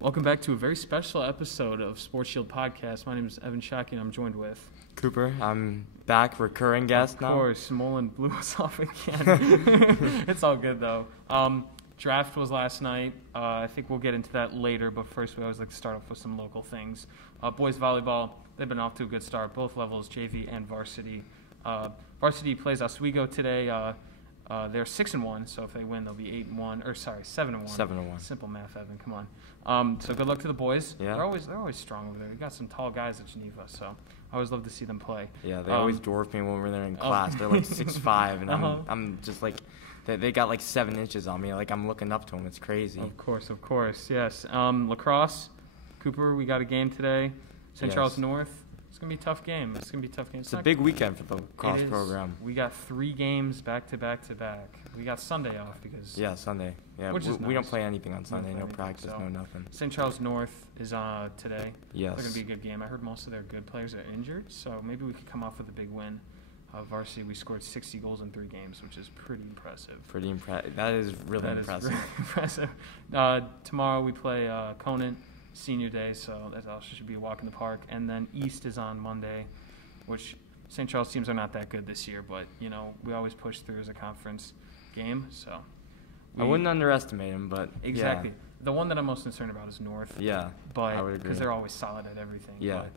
Welcome back to a very special episode of Sports Shield Podcast. My name is Evan Shockey, and I'm joined with Cooper. I'm back, recurring guest now. Of course, Mullen blew us off again. It's all good, though. Draft was last night. I think we'll get into that later, but first we always like to start off with some local things. Boys volleyball, they've been off to a good start, both levels, JV and varsity. Varsity plays Oswego today. They're 6-1, so if they win, they'll be 8-1. Or sorry, 7-1. 7-1. Simple math, Evan. Come on. So good luck to the boys. Yeah. They're always strong over there. We got some tall guys at Geneva, so I always love to see them play. Yeah, they always dwarf me when we're there in class. They're like 6'5", and I'm just like, they got like 7 inches on me. Like I'm looking up to them. It's crazy. Of course, yes. Lacrosse, Cooper, we got a game today. St. Charles North. It's going to be a tough game. It's a big weekend for the lacrosse program. We got 3 games back to back to back. We got Sunday off because... Yeah, Sunday. Yeah, we don't play anything on Sunday. No practice, no nothing. St. Charles North is today. Yes. It's going to be a good game. I heard most of their good players are injured, so maybe we could come off with a big win. Varsity, we scored 60 goals in 3 games, which is pretty impressive. That is really impressive. Impressive. Tomorrow we play Conant. Senior day, so that also should be a walk in the park. And then East is on Monday, which St. Charles teams are not that good this year, but, you know, we always push through as a conference game, so. I wouldn't underestimate them, but exactly. Yeah. The one that I'm most concerned about is North. Yeah, but, I would agree. Because they're always solid at everything. Yeah. But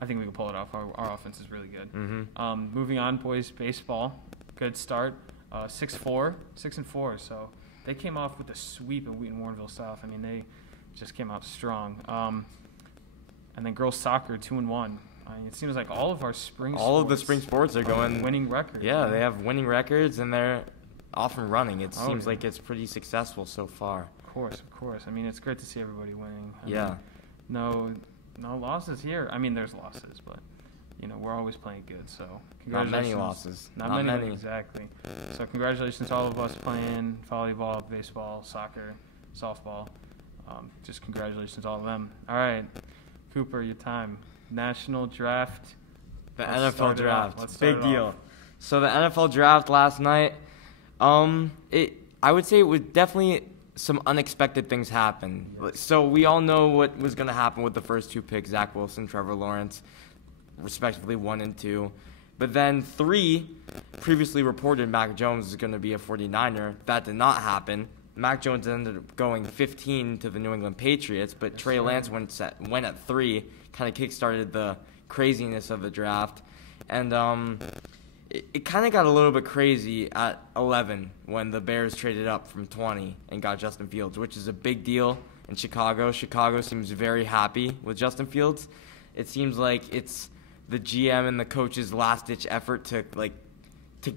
I think we can pull it off. Our offense is really good. Mm-hmm. Moving on, boys baseball, good start. 6-4, so they came off with a sweep in Wheaton-Warrenville South. I mean, they just came out strong. And then girls soccer, 2-1. I mean, it seems like all of the spring sports are going winning records. Yeah, they have winning records and they're off and running. It seems like it's pretty successful so far. Of course. I mean, it's great to see everybody winning. I mean, no losses here. I mean, there's losses, but you know, we're always playing good. So not many losses. Not many. Exactly. So congratulations to all of us playing volleyball, baseball, soccer, softball. Just congratulations to all of them. All right, Cooper, your time. National draft. The NFL draft. Big deal. So the NFL draft last night, I would say it was definitely some unexpected things happened. Yes. So we all know what was going to happen with the first 2 picks, Zach Wilson, Trevor Lawrence, respectively 1 and 2. But then 3, previously reported Mac Jones is going to be a 49er. That did not happen. Mac Jones ended up going 15 to the New England Patriots, but Trey Lance went at 3, kind of kickstarted the craziness of the draft. And it kind of got a little bit crazy at 11 when the Bears traded up from 20 and got Justin Fields, which is a big deal in Chicago. Chicago seems very happy with Justin Fields. It seems like it's the GM and the coach's last-ditch effort to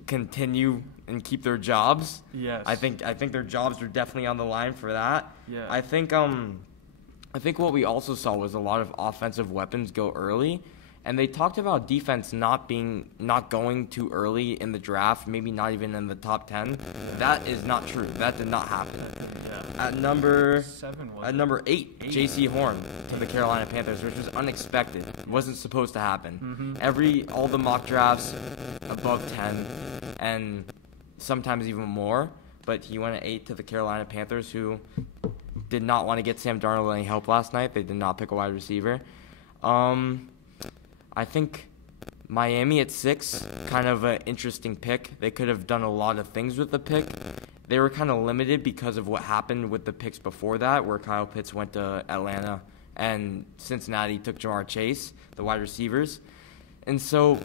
continue and keep their jobs. Yes. I think their jobs are definitely on the line for that. Yeah. I think what we also saw was a lot of offensive weapons go early, and they talked about defense not going too early in the draft, maybe not even in the top 10. That is not true. That did not happen. Yeah. At number 8, J.C. Horn to the Carolina Panthers, which was unexpected. It wasn't supposed to happen. Mm-hmm. All the mock drafts above 10 and sometimes even more, but he went at 8 to the Carolina Panthers, who did not want to get Sam Darnold any help last night. They did not pick a wide receiver. I think Miami at 6, kind of an interesting pick. They could have done a lot of things with the pick. They were kind of limited because of what happened with the picks before that, where Kyle Pitts went to Atlanta and Cincinnati took Jamar Chase, the wide receivers. And so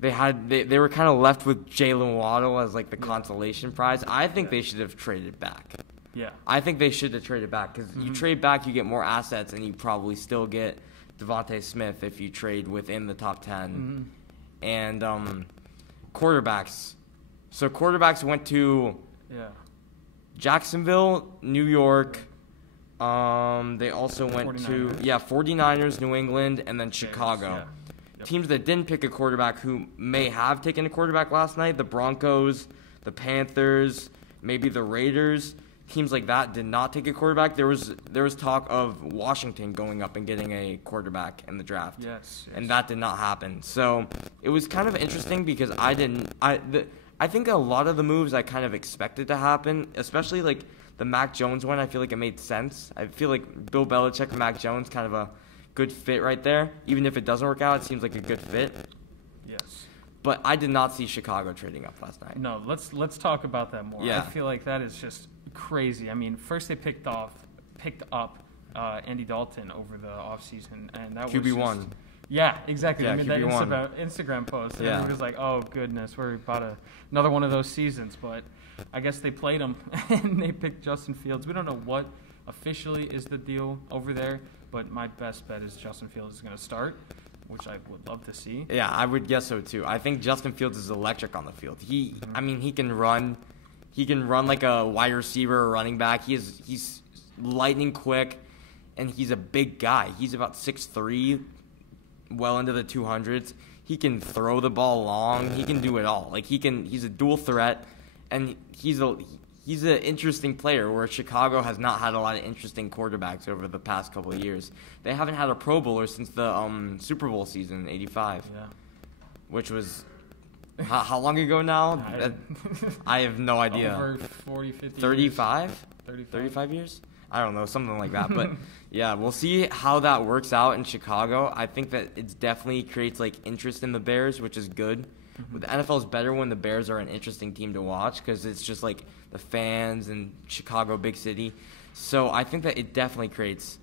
they were kind of left with Jalen Waddle as like the consolation prize. I think they should have traded back. Yeah. I think they should have traded back because you trade back, you get more assets, and you probably still get Devonta Smith if you trade within the top 10. And quarterbacks. So quarterbacks went to Jacksonville, New York. They also went to 49ers, New England, and then Chicago. Yeah. Yep. Teams that didn't pick a quarterback who may have taken a quarterback last night, the Broncos, the Panthers, maybe the Raiders. Teams like that did not take a quarterback. There was talk of Washington going up and getting a quarterback in the draft. Yes. And that did not happen. So it was kind of interesting because I I think a lot of the moves I kind of expected to happen, especially like the Mac Jones one, I feel like it made sense. I feel like Bill Belichick and Mac Jones kind of a good fit right there. Even if it doesn't work out, it seems like a good fit. Yes. But I did not see Chicago trading up last night. No, let's talk about that more. Yeah. I feel like that is just crazy. I mean, first they picked up Andy Dalton over the offseason, and that QB1. was just, yeah, exactly. Yeah, I mean, that QB1. Instagram post, and Yeah. everyone was like, oh, goodness, we're about another one of those seasons. But I guess they played him, and they picked Justin Fields. We don't know what officially is the deal over there, but my best bet is Justin Fields is going to start, which I would love to see. Yeah, I would guess so too. I think Justin Fields is electric on the field. I mean, he can run. He can run like a wide receiver or running back. He's lightning quick, and he's a big guy. He's about 6'3", well into the 200s. He can throw the ball long. He can do it all. Like he's a dual threat, and he's an interesting player. Where Chicago has not had a lot of interesting quarterbacks over the past couple of years. They haven't had a Pro Bowler since the Super Bowl season in '85, Yeah. which was how long ago now? I have no idea. Over 40, 50 35? years. 35 years? I don't know, something like that. But yeah, we'll see how that works out in Chicago. I think that it definitely creates like interest in the Bears, which is good. Mm-hmm. The NFL is better when the Bears are an interesting team to watch because it's just like the fans and Chicago, big city. So I think that it definitely creates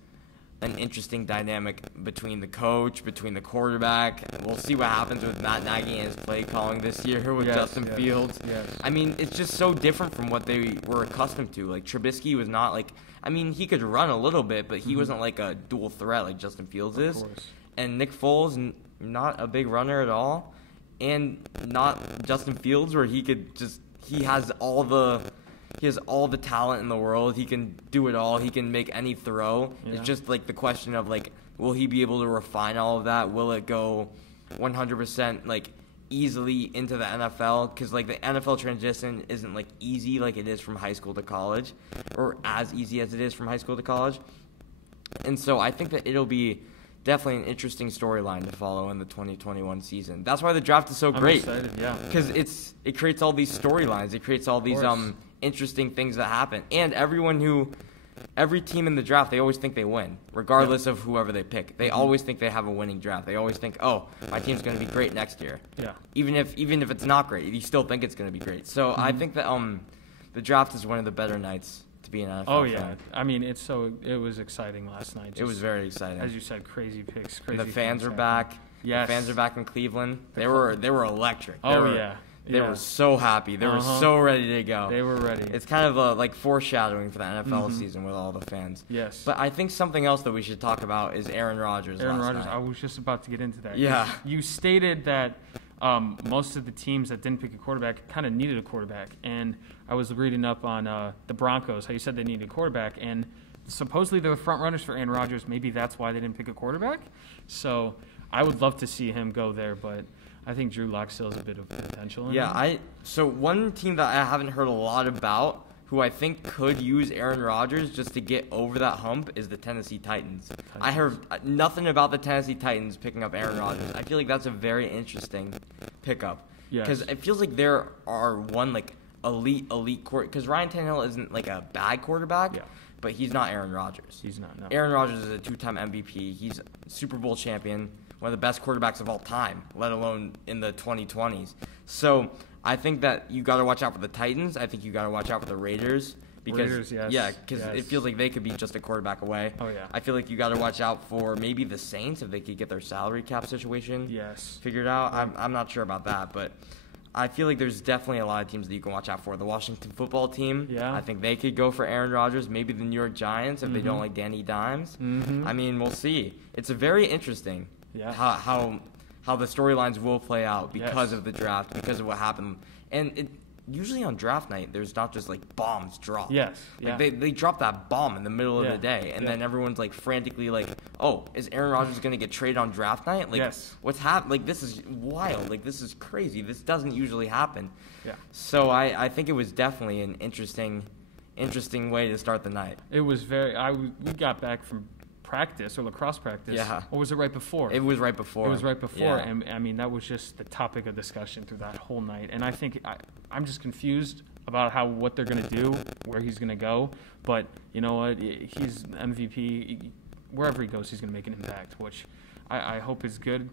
an interesting dynamic between the coach, between the quarterback. We'll see what happens with Matt Nagy and his play calling this year with Justin Fields. Yes. I mean, it's just so different from what they were accustomed to. Like, Trubisky was not like, I mean, he could run a little bit, but he wasn't like a dual threat like Justin Fields is. Of course. And Nick Foles, not a big runner at all. And not Justin Fields, where he has all the talent in the world. He can do it all. He can make any throw. Yeah. It's just like the question of like, will he be able to refine all of that? Will it go 100% like easily into the NFL? Because like the NFL transition isn't like easy like it is from high school to college, or as easy as it is from high school to college. And so I think that it'll be definitely an interesting storyline to follow in the 2021 season. That's why the draft is so great. I'm excited, yeah. Because it creates all these storylines. It creates all these interesting things that happen. And every team in the draft, they always think they win, regardless of whoever they pick. They always think they have a winning draft. They always think, oh, my team's going to be great next year. Yeah. Even if it's not great, you still think it's going to be great. So I think that the draft is one of the better nights to be an NFL Oh yeah, fan. I mean it was exciting last night. It was very exciting. As you said, crazy picks, And crazy. the fans are things back. happening. Yes. The fans are back in Cleveland. They were electric. They were so happy. They were so ready to go. They were ready. It's kind of like foreshadowing for the NFL season with all the fans. Yes. But I think something else that we should talk about is Aaron Rodgers. Aaron last Rodgers. night. I was just about to get into that. Yeah. You stated that most of the teams that didn't pick a quarterback kind of needed a quarterback, and I was reading up on the Broncos, how you said they needed a quarterback, and supposedly they're the front runners for Aaron Rodgers. Maybe that's why they didn't pick a quarterback. So I would love to see him go there, but I think Drew Lock still has a bit of potential in him. So one team that I haven't heard a lot about, who I think could use Aaron Rodgers just to get over that hump, is the Tennessee Titans. I heard nothing about the Tennessee Titans picking up Aaron Rodgers. I feel like that's a very interesting pickup. Because it feels like there are one like elite because Ryan Tannehill isn't like a bad quarterback, but he's not Aaron Rodgers. He's not. No. Aaron Rodgers is a 2-time MVP. He's a Super Bowl champion, one of the best quarterbacks of all time, let alone in the 2020s. So I think that you got to watch out for the Titans. I think you got to watch out for the Raiders. Because it feels like they could be just a quarterback away. Oh, yeah. I feel like you got to watch out for maybe the Saints if they could get their salary cap situation figured out. I'm not sure about that, but I feel like there's definitely a lot of teams that you can watch out for. The Washington football team, I think they could go for Aaron Rodgers. Maybe the New York Giants if they don't like Danny Dimes. I mean, we'll see. It's a very interesting how the storylines will play out because of the draft, because of what happened. And usually on draft night, there's not just like bombs dropped. Like they drop that bomb in the middle of the day, and then everyone's like frantically like, "Oh, is Aaron Rodgers going to get traded on draft night? Like, what's happening? Like, this is wild. Like, this is crazy. This doesn't usually happen." So I think it was definitely an interesting way to start the night. It was very. We got back from practice or lacrosse practice. Yeah. Or was it right before? It was right before. It was right before. Yeah. And I mean, that was just the topic of discussion through that whole night. And I think I'm just confused about what they're going to do, where he's going to go. But you know what? He's MVP. Wherever he goes, he's going to make an impact, which I hope is good.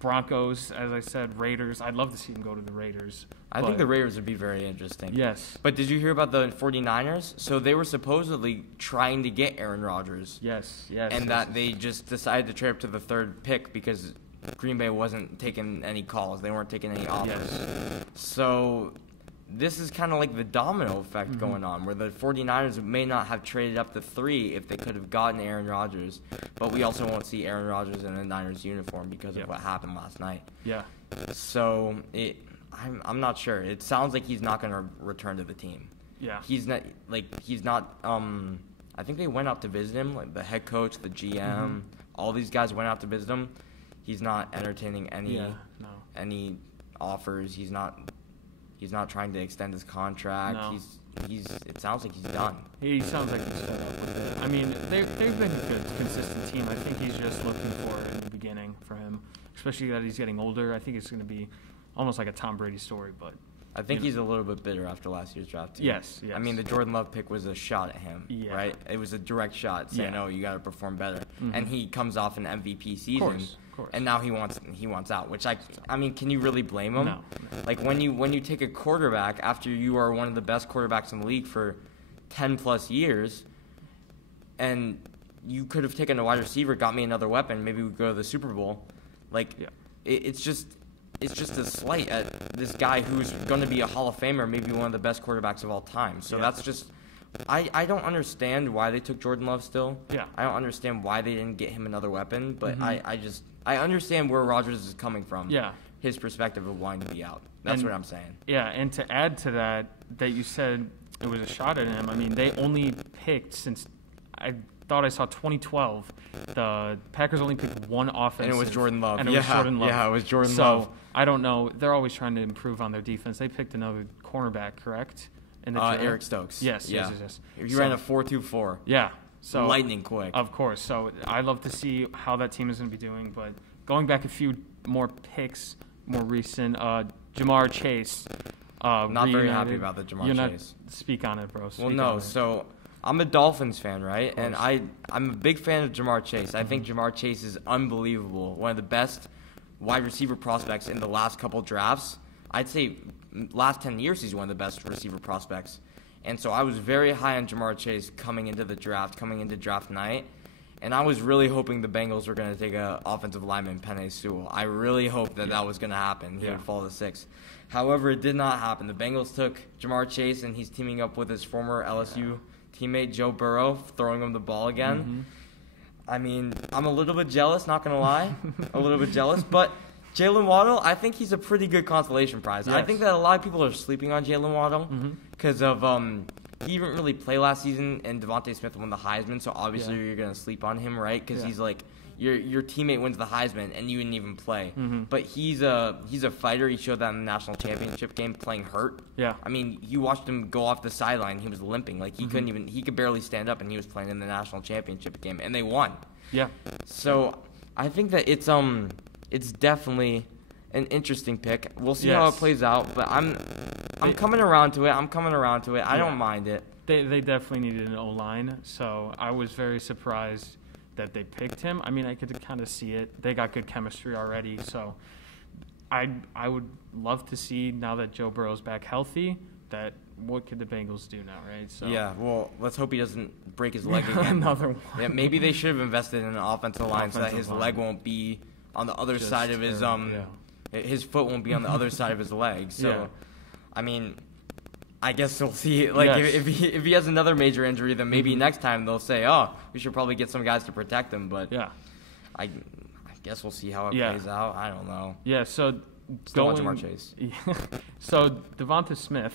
Broncos, as I said, Raiders. I'd love to see him go to the Raiders. I think the Raiders would be very interesting. Yes. But did you hear about the 49ers? So they were supposedly trying to get Aaron Rodgers. Yes. And that they just decided to trade up to the 3rd pick because Green Bay wasn't taking any calls. They weren't taking any offers. Yes. So this is kind of like the domino effect going on, where the 49ers may not have traded up to 3 if they could have gotten Aaron Rodgers. But we also won't see Aaron Rodgers in a Niners uniform because of what happened last night. Yeah. So I'm not sure. It sounds like he's not going to return to the team. Yeah. He's not. I think they went out to visit him, like the head coach, the GM, all these guys went out to visit him. He's not entertaining any offers. He's not trying to extend his contract. No. It sounds like he's done. He sounds like he's fed up with it. I mean, they've been a good, consistent team. I think he's just looking for it in the beginning for him, especially that he's getting older. I think it's going to be almost like a Tom Brady story, but I think he's a little bit bitter after last year's draft, too. Yes. I mean, the Jordan Love pick was a shot at him, right? It was a direct shot saying, "Oh, you got to perform better." And he comes off an MVP season, of course. and now he wants out. Which I mean, can you really blame him? No. Like when you take a quarterback after you are one of the best quarterbacks in the league for 10+ years, and you could have taken a wide receiver, got me another weapon, maybe we go to the Super Bowl. It's just a slight at this guy who's going to be a Hall of Famer, maybe one of the best quarterbacks of all time. So that's just I don't understand why they took Jordan Love still. Yeah. I don't understand why they didn't get him another weapon, but I understand where Rodgers is coming from. Yeah. His perspective of wanting to be out. That's what I'm saying. Yeah, and to add to that you said it was a shot at him. I mean, they only picked since I thought I saw 2012. The Packers only picked one offensive. And it was Jordan Love. And it was Jordan Love. Yeah, it was Jordan Love. So, I don't know. They're always trying to improve on their defense. They picked another cornerback, correct? Eric Stokes. Yes. He ran a 4.24. Yeah. So lightning quick. Of course. So I'd love to see how that team is going to be doing. But going back a few more picks, more recent, Jamar Chase. Not very happy about the Jamar Chase. Speak on it, bro. So I'm a Dolphins fan, right? And I'm a big fan of Jamar Chase. I think Jamar Chase is unbelievable. One of the best wide receiver prospects in the last couple drafts. I'd say last 10 years he's one of the best receiver prospects. And so I was very high on Jamar Chase coming into draft night. And I was really hoping the Bengals were going to take an offensive lineman, Penei Sewell. I really hoped that was going to happen. He would fall to 6. However, it did not happen. The Bengals took Jamar Chase, and he's teaming up with his former LSU teammate, Joe Burrow, throwing him the ball again. I mean, I'm a little bit jealous, not going to lie. A little bit jealous. But Jalen Waddle, I think he's a pretty good consolation prize. Yes. I think that a lot of people are sleeping on Jalen Waddle because of he didn't really play last season, and Devonta Smith won the Heisman, so obviously you're going to sleep on him, right? Because he's like your teammate wins the Heisman, and you didn't even play. But he's a fighter. He showed that in the national championship game playing hurt. Yeah. I mean, you watched him go off the sideline. He was limping. Like, he couldn't even – he could barely stand up, and he was playing in the national championship game, and they won. Yeah. So I think that it's definitely an interesting pick. We'll see how it plays out, but I'm coming around to it. I don't mind it. They definitely needed an O-line, so I was very surprised that they picked him. I mean, I could kind of see it. They got good chemistry already, so I would love to see, now that Joe Burrow's back healthy, that what could the Bengals do now, right? So yeah, well, let's hope he doesn't break his leg again. Another one. Yeah, maybe they should have invested in an offensive line so that his leg won't be on the other side of his his foot won't be on the other side of his leg. So, I mean, I guess we'll see. Like, if he has another major injury, then maybe next time they'll say, "Oh, we should probably get some guys to protect him." But I guess we'll see how it plays out. I don't know. Yeah. So still want Jamar Chase. So Devonta Smith,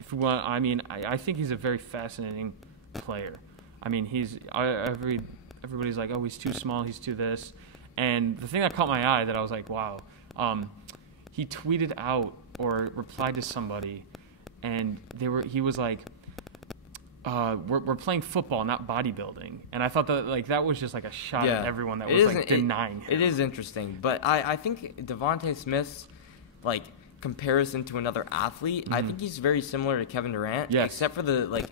if you want, I mean, I think he's a very fascinating player. I mean, everybody's like, "Oh, he's too small. He's too this." And the thing that caught my eye that I was like, wow, he tweeted out or replied to somebody, and he was like, we're playing football, not bodybuilding. And I thought that was just like a shot at everyone that was denying him. It is interesting, but I think Devonta Smith's comparison to another athlete, I think he's very similar to Kevin Durant, except for the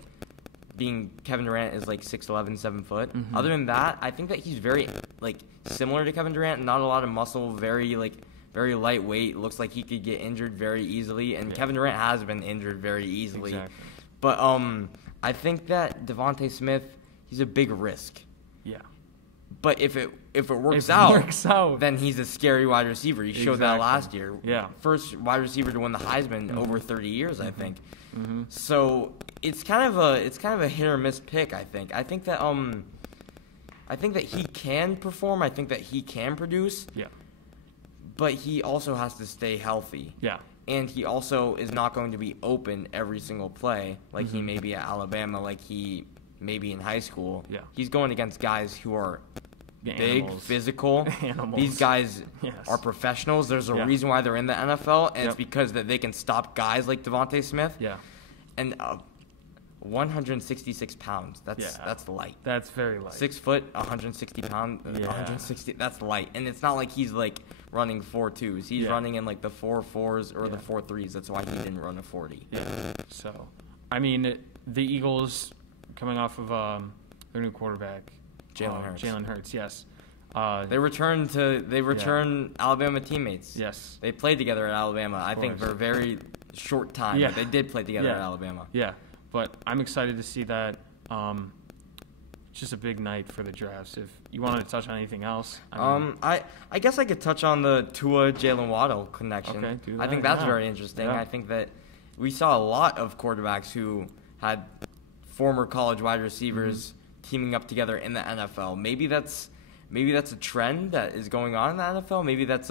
being Kevin Durant is 6'11", 7 foot. Other than that, I think that he's very similar to Kevin Durant, not a lot of muscle, very lightweight, looks like he could get injured very easily, and Kevin Durant has been injured very easily. Exactly. But I think that Devonta Smith, he's a big risk. Yeah. But if it works out, then he's a scary wide receiver. He showed that last year. Yeah. First wide receiver to win the Heisman over 30 years, I think. So it's kind of a hit or miss pick, I think. I think that he can perform. I think that he can produce. Yeah. But he also has to stay healthy. Yeah. And he also is not going to be open every single play like he may be at Alabama, like he may be in high school. Yeah. He's going against guys who are big, physical. Animals. These guys are professionals. There's a reason why they're in the NFL, and it's because that they can stop guys like Devonta Smith. Yeah. And 166 pounds. That's light. That's very light. 6 foot, 160 pounds. 160. That's light. And it's not like he's running 4.2s. He's running in the 4.4s or the 4.3s. That's why he didn't run a 40. Yeah. So, I mean, the Eagles coming off of their new quarterback, Jalen Hurts. Yes. They return Alabama teammates. Yes. They played together at Alabama. I think for a very short time. Yeah. But they did play together at Alabama. Yeah. But I'm excited to see that. Just a big night for the drafts. If you wanted to touch on anything else, I guess I could touch on the Tua Jalen Waddle connection. Okay, do that. I think that's very interesting. Yeah. I think that we saw a lot of quarterbacks who had former college wide receivers teaming up together in the NFL. Maybe that's a trend that is going on in the NFL. Maybe that's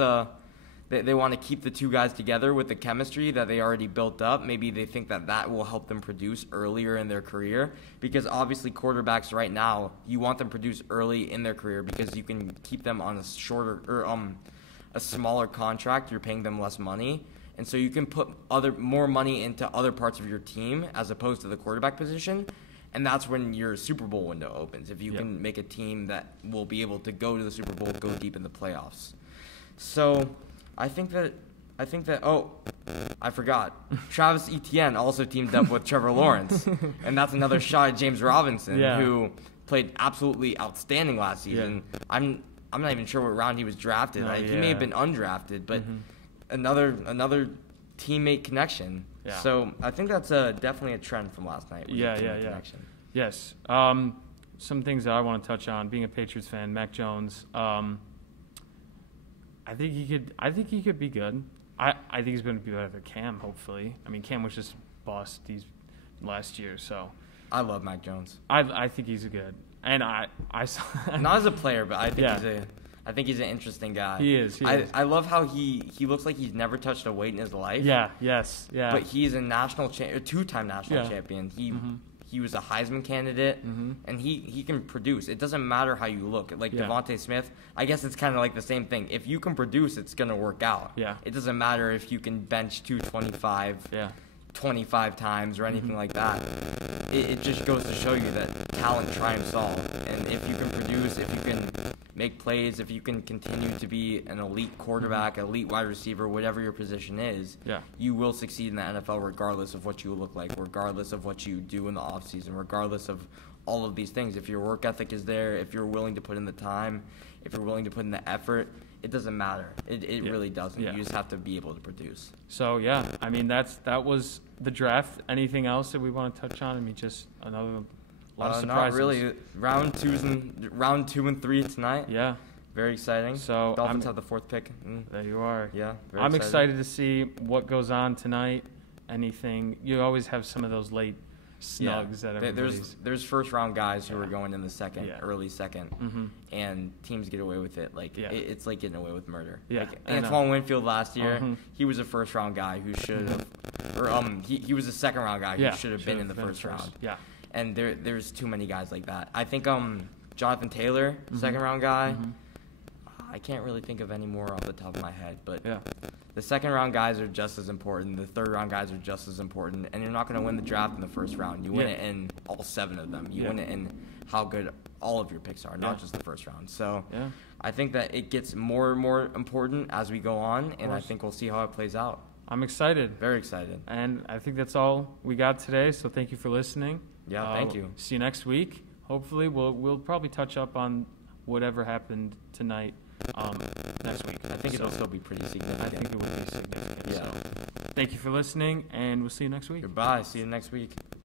they want to keep the two guys together with the chemistry that they already built up. Maybe they think that will help them produce earlier in their career, because obviously quarterbacks right now, you want them to produce early in their career because you can keep them on a shorter or a smaller contract. You're paying them less money, and so you can put more money into other parts of your team as opposed to the quarterback position. And that's when your Super Bowl window opens, if you can make a team that will be able to go to the Super Bowl, go deep in the playoffs. So I think that I forgot. Travis Etienne also teamed up with Trevor Lawrence, and that's another shot at James Robinson, who played absolutely outstanding last season. I'm not even sure what round he was drafted. He may have been undrafted, but another teammate connection. Yeah. So I think that's definitely a trend from last night. Connection. Yes. Some things that I want to touch on. Being a Patriots fan, Mac Jones. I think he could be good. I think he's going to be better than Cam. Hopefully. I mean, Cam was just bust these last year. So. I love Mac Jones. I think he's good, and I saw not as a player, but I think he's an interesting guy. He is. I love how he looks like he's never touched a weight in his life. Yeah. Yes. Yeah. But he's a two-time national champion. He was a Heisman candidate, and he can produce. It doesn't matter how you look. Devonta Smith, I guess it's kind of like the same thing. If you can produce, it's going to work out. Yeah. It doesn't matter if you can bench 225 25 times or anything like that. It just goes to show you that talent triumphs all. And if you can produce, if you can make plays, if you can continue to be an elite quarterback, elite wide receiver, whatever your position is, you will succeed in the NFL regardless of what you look like, regardless of what you do in the offseason, regardless of all of these things. If your work ethic is there, if you're willing to put in the time, if you're willing to put in the effort, it doesn't matter. It really doesn't. You just have to be able to produce. So, I mean, that was the draft. Anything else that we want to touch on? I mean, just another lot of surprises. Not really. Round 2 and 3 tonight. Yeah. Very exciting. So Dolphins have the 4th pick. There you are. Yeah. I'm excited to see what goes on tonight. Anything. You always have some of those late snugs that everybody's... There's first-round guys who are going in the second, early second, and teams get away with it. It's like getting away with murder. Yeah, Antoine Winfield last year, he was a first-round guy who should have... Or he was a second-round guy who should have been in the first round. Yeah. And there's too many guys like that. I think Jonathan Taylor, second-round guy. I can't really think of any more off the top of my head, but Yeah. the second round guys are just as important. The third round guys are just as important. And you're not going to win the draft in the first round. You win it in all 7 of them. You win it in how good all of your picks are, not just the first round. So I think that it gets more and more important as we go on, and I think we'll see how it plays out. I'm excited. Very excited. And I think that's all we got today, so thank you for listening. Yeah, thank you. See you next week. Hopefully, we'll probably touch up on whatever happened tonight next week. I think it'll still be pretty significant. I think it would be significant. Yeah. So, thank you for listening, and we'll see you next week. Goodbye. See you next week.